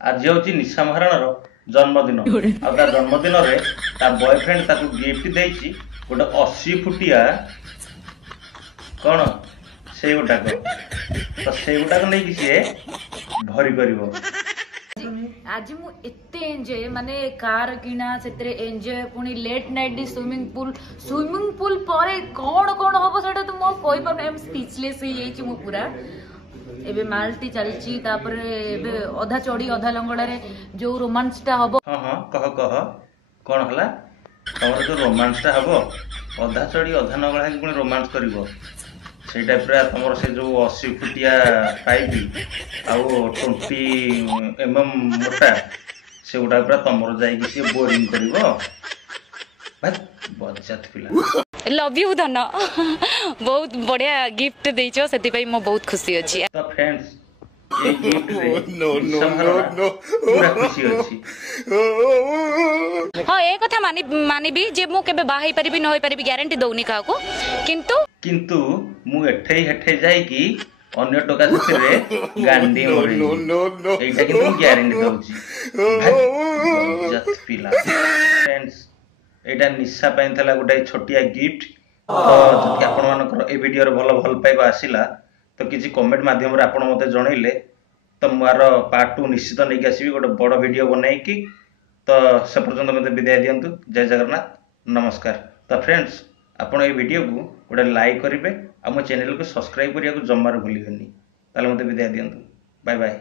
आज हूँ निशा महाराणार जन्मदिन आ जन्मदिन ता बॉयफ्रेंड ताकू गिफ्ट देछि गोटे 80 फुटिया कौन से गुटाक तो से गुटाक नहीं सी भरी करिवो। आज मु एते एंजॉय माने कार किना सेतरे एंजॉय पुनी लेट नाइट स्विमिंग पूल परे कौन कौन हम सेटा तो मो कोई पर एम स्पीचलेस ही येची मु पूरा एबे माल्टी चलची तापरे एबे अधा चोड़ी अधा लंगड़ा रे जो रोमांस टा हबो। हां हां कह कौन हला तमर जो रोमांस टा हबो अधा चोड़ी अधा लंगड़ा कि पुनी रोमांस करिवो से टाइप रे तमर से जो 80 फुटिया पाइप आउ 20 मोटा से गुटा पूरा तमर जाई कि से बोरिंग करिवो भाई बच्चात पिला। लव यू धन बहुत बढ़िया गिफ्ट देइछो सेति पई मो बहुत खुशी अछि। तो फ्रेंड्स ये गिफ्ट नो पूरा खुशी अछि। हां ए कथा मानिबी जे मु केबे बाहाई परिबी न होई परिबी गारंटी दउनी का को किंतु मु हेठे जाई कि अन्य टोका से गांडी मोरी एटा कि मु गारंटी दउची जत पिला। फ्रेंड्स एटा निशा पाइन थला गोटे छोटिया गिफ्ट तो जदि आपण मानकर ए वीडियो रे भल पाइबा आसिला तो किसी कमेंट माध्यम रे आपण मते जणैले तो मार पार्ट 2 निश्चित नै आसीबी गोटे बड़ वीडियो बनाई कि तो से पर्यंत मते विदाय दियंतु। जय जगन्नाथ नमस्कार। तो फ्रेंड्स आपण ए वीडियो को गोटे लाइक करेंगे और मो चैनल को सब्सक्राइब करिया को जम्मार भूलिबेनी ताले मते विदाय दियंतु। Bye bye.